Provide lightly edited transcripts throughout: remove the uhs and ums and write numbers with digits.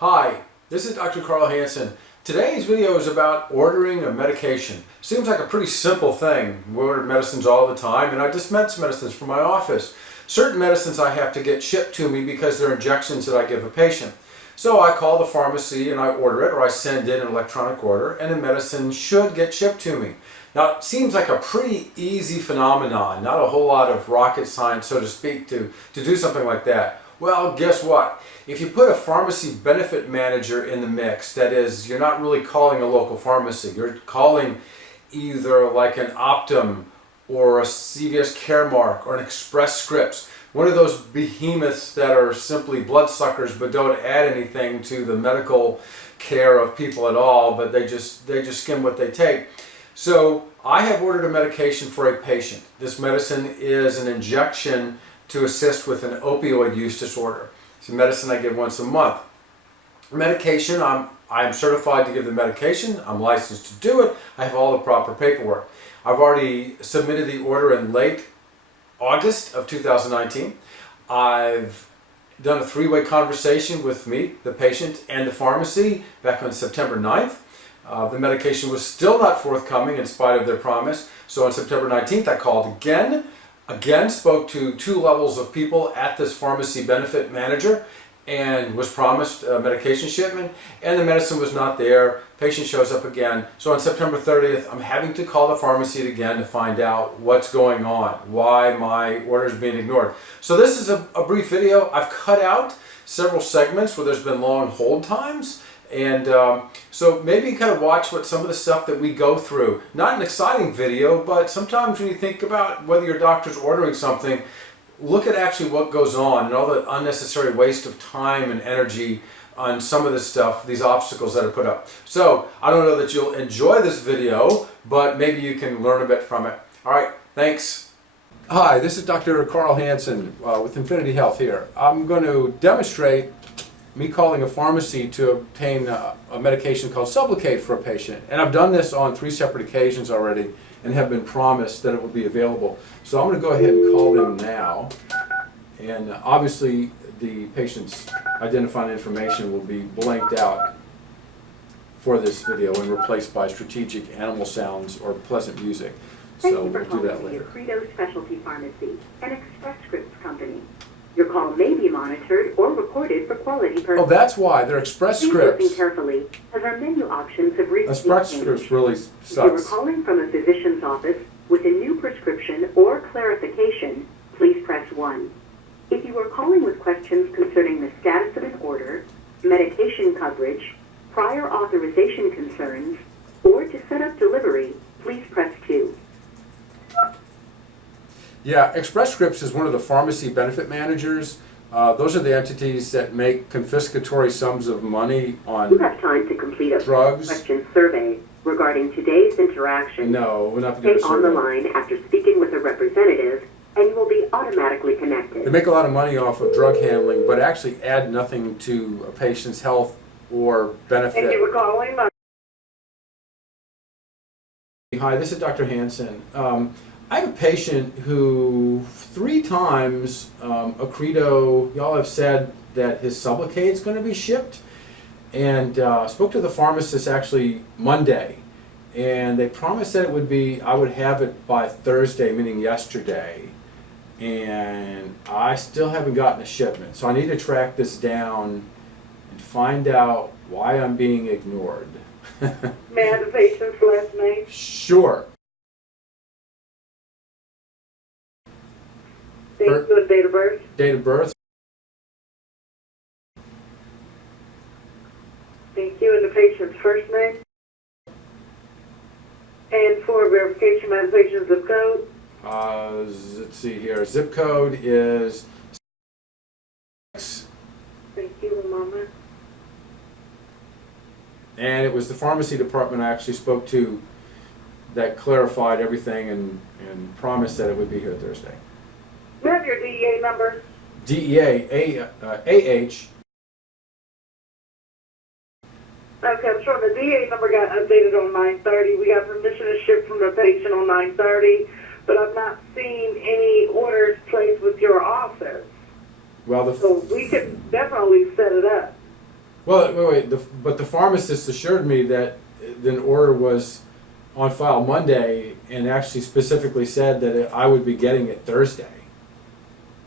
Hi, this is Dr. Carl Hansen. Today's video is about ordering a medication. Seems like a pretty simple thing. We order medicines all the time, and I dispense medicines from my office. Certain medicines I have to get shipped to me because they're injections that I give a patient. So I call the pharmacy and I order it, or I send in an electronic order, and the medicine should get shipped to me. Now, it seems like a pretty easy phenomenon, not a whole lot of rocket science, so to speak, to do something like that. Well, guess what? If you put a pharmacy benefit manager in the mix, that is, you're not really calling a local pharmacy. You're calling either like an Optum or a CVS Caremark or an Express Scripts, one of those behemoths that are simply bloodsuckers but don't add anything to the medical care of people at all, but they just skim what they take. So I have ordered a medication for a patient. This medicine is an injection to assist with an opioid use disorder. It's a medicine I give once a month. Medication, I'm certified to give the medication. I'm licensed to do it. I have all the proper paperwork. I've already submitted the order in late August of 2019. I've done a three-way conversation with me, the patient, and the pharmacy back on September 9th. The medication was still not forthcoming in spite of their promise. So on September 19th, I called again, spoke to two levels of people at this pharmacy benefit manager, and was promised a medication shipment, and the medicine was not there. Patient shows up again. So on September 30th, I'm having to call the pharmacy again to find out what's going on, why my order is being ignored. So this is a brief video. I've cut out several segments where there's been long hold times, and so maybe kind of watch what some of the stuff that we go through. Not an exciting video, but sometimes when you think about whether your doctor's ordering something, look at actually what goes on and all the unnecessary waste of time and energy on some of this stuff, these obstacles that are put up. So I don't know that you'll enjoy this video, but maybe you can learn a bit from it. All right, thanks. Hi, this is Dr. Carl Hansen with Infinity Health here. I'm going to demonstrate me calling a pharmacy to obtain a medication called Sublocade for a patient. And I've done this on 3 separate occasions already and have been promised that it will be available. So I'm going to go ahead and call them now. And obviously the patient's identifying information will be blanked out for this video and replaced by strategic animal sounds or pleasant music. So we'll do that later. Credo Specialty Pharmacy, an Express Scripts company. Your call may be monitored or recorded for quality purposes. Oh, that's why. They're Express Scripts. Please listen carefully, as our menu options have recently Express changed. Scripts really If you are sucks. calling from a physician's office with a new prescription or clarification, please press 1. If you are calling with questions concerning the status of an order, medication coverage, prior authorization concerns, or to set up delivery, please press 2. Yeah, Express Scripts is one of the pharmacy benefit managers. Those are the entities that make confiscatory sums of money on You have time to complete a drugs. question survey regarding today's interaction. No, we're not going to Stay on the line after speaking with a representative, and you will be automatically connected. They make a lot of money off of drug handling, but actually add nothing to a patient's health or benefit. Thank you for calling. Hi, this is Dr. Hansen. I have a patient who 3 times Accredo, y'all have said that his Sublocade is going to be shipped, and spoke to the pharmacist actually Monday, and they promised that it would be, I would have it by Thursday, meaning yesterday, and I still haven't gotten a shipment. So I need to track this down and find out why I'm being ignored. May I have the patient's last name? Sure. Thank you, and date of birth. Date of birth. Thank you, and the patient's first name. And for verification, may I have the patient's zip code? Let's see here. Zip code is 6. Thank you, one moment. And it was the pharmacy department I actually spoke to that clarified everything and promised that it would be here Thursday. May I have your DEA number? DEA, AH. Okay, I'm sure the DEA number got updated on 9/30. We got permission to ship from the patient on 9/30, but I've not seen any orders placed with your office. Well, So we could definitely set it up. Well, wait. But the pharmacist assured me that an order was on file Monday, and actually specifically said that I would be getting it Thursday.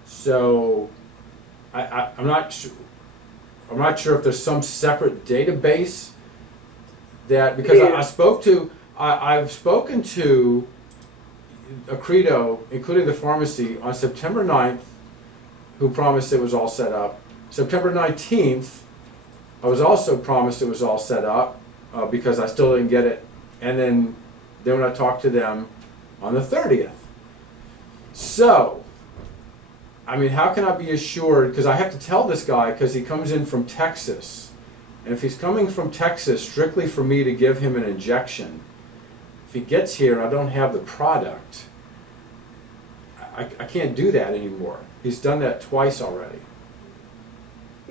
So, I'm not sure. I'm not sure if there's some separate database that, because Yeah. I've spoken to Accredo, including the pharmacy, on September 9th, who promised it was all set up. September 19th, I was also promised it was all set up because I still didn't get it. And then when I talked to them on the 30th. So, I mean, how can I be assured? Because I have to tell this guy, because he comes in from Texas. And if he's coming from Texas strictly for me to give him an injection, if he gets here and I don't have the product, I can't do that anymore. He's done that twice already.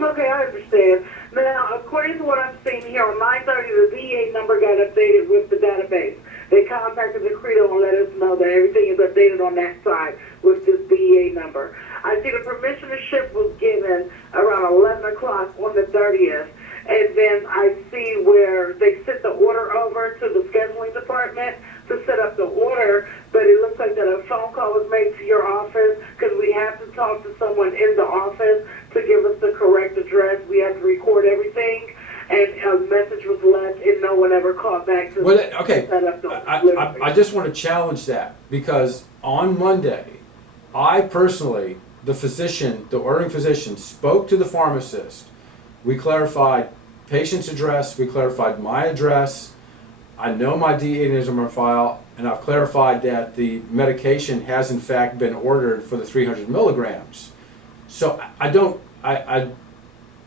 Okay, I understand. Now, according to what I'm seeing here, on 9:30, the VA number got updated with the database. They contacted the Credo and let us know that everything is updated on that side with this VA number. I see the permission to ship was given around 11 o'clock on the 30th. And then I see where they sent the order over to the scheduling department to set up the order, but it looks like that a phone call was made to your office because we have to talk to someone in the office to give us the correct address. We have to record everything, and a message was left, and no one ever called back to set up the delivery. I just want to challenge that, because on Monday, I personally, the physician, the ordering physician, spoke to the pharmacist. We clarified patient's address, we clarified my address. I know my DEA is on my file, and I've clarified that the medication has in fact been ordered for the 300 milligrams. So I don't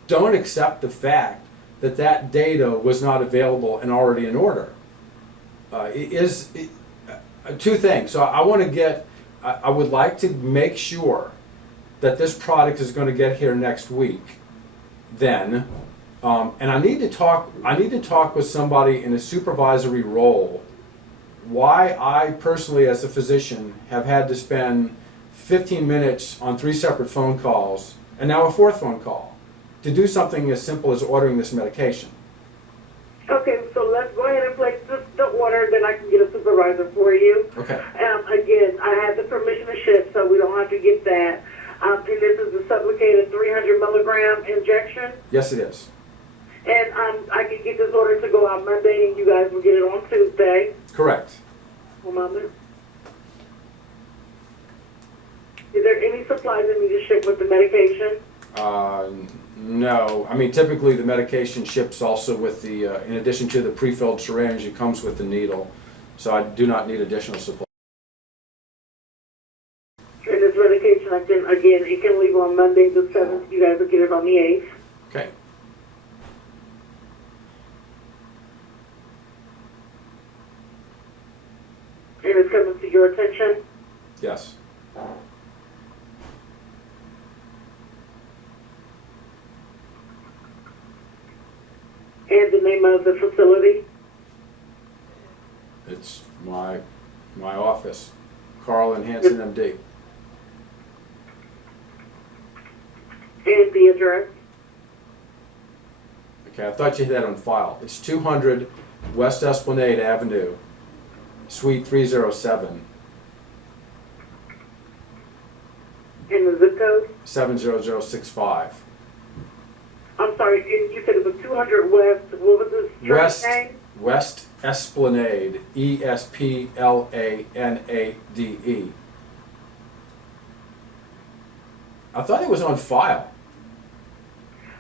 accept the fact that that data was not available and already in order. Two things. So I would like to make sure that this product is going to get here next week. Then, and I need to talk with somebody in a supervisory role. Why I personally, as a physician, have had to spend 15 minutes on 3 separate phone calls, and now a 4th phone call, to do something as simple as ordering this medication. Okay, so let's go ahead and place the order, then I can get a supervisor for you. Okay. Again, I have the permission to ship, so we don't have to get that. And this is the sublocated 300 milligram injection. Yes, it is. And I can get this order to go out Monday, and you guys will get it on Tuesday. Correct. One moment. Is there any supplies that need to ship with the medication? No. I mean, typically the medication ships also with the, in addition to the pre-filled syringe, it comes with the needle. So I do not need additional supplies. And this medication, again, it can leave on Monday the 7th. You guys will get it on the 8th. Okay. And it's coming to your attention? Yes. And the name of the facility? It's my office, Carl and Hansen, MD. And the address? Okay, I thought you had that on file. It's 200 West Esplanade Avenue, Suite 307, And the zip code? 70065. I'm sorry, you said it was 200 West, what was the street name? West Esplanade, Esplanade. I thought it was on file.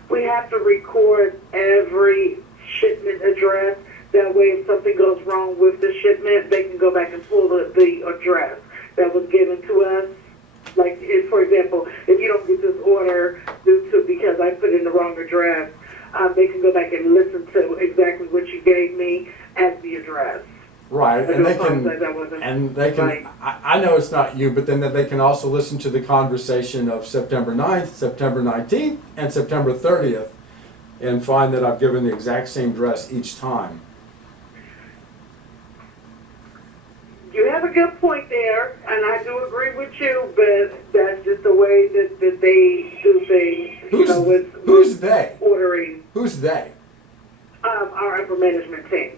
We have to record every shipment address. That way, if something goes wrong with the shipment, they can go back and pull the address that was given to us. Like, for example, if you don't get this order due to because I put in the wrong address, they can go back and listen to exactly what you gave me as the address. Right, and they can, right. I know it's not you, but then they can also listen to the conversation of September 9th, September 19th, and September 30th, and find that I've given the exact same address each time. You have a good point there, and I do agree with you, but that's just the way that they do things, Who's they? ordering Who's they? our upper management team.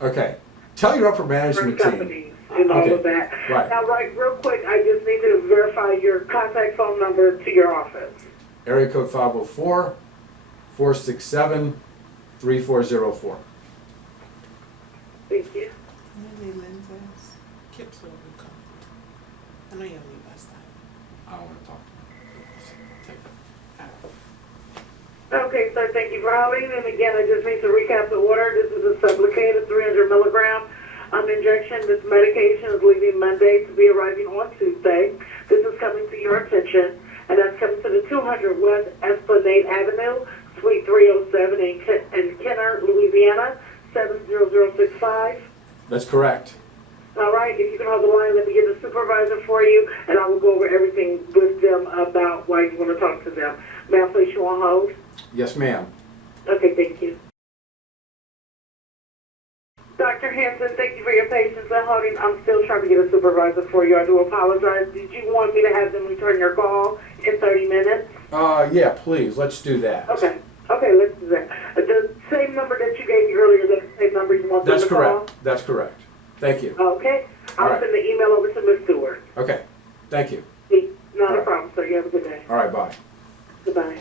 Okay. Tell your upper From management team. companies and all Okay. of that. Right. Now, real quick, I just need to verify your contact phone number to your office. Area code 504-467-3404. Thank you. Maybe Lynn's ass. Kip's will come. I know you'll leave us time. I don't want to talk to him. Okay, sir, thank you for holding. And again, I just need to recap the order. This is a Sublicated 300 milligram injection. This medication is leaving Monday to be arriving on Tuesday. This is coming to your attention, and that's coming to the 200 West Esplanade Avenue, Suite 307 in Kenner, Louisiana, 70065. That's correct. All right, if you can hold the line, let me get the supervisor for you, and I will go over everything with them about why you want to talk to them. May I place you on hold? Yes, ma'am. Okay, thank you. Dr. Hanson, thank you for your patience and holding. I'm still trying to get a supervisor for you. I do apologize. Did you want me to have them return your call in 30 minutes? Yeah, please. Let's do that. Okay. Okay, let's do that. The same number that you gave me earlier, that's the same number you want them That's to correct. That's correct. Thank you. call? Okay. All I'll right. send the email over to Ms. Stewart. Okay. Thank you. Not All a right. problem, sir. You have a good day. All right, bye. Goodbye.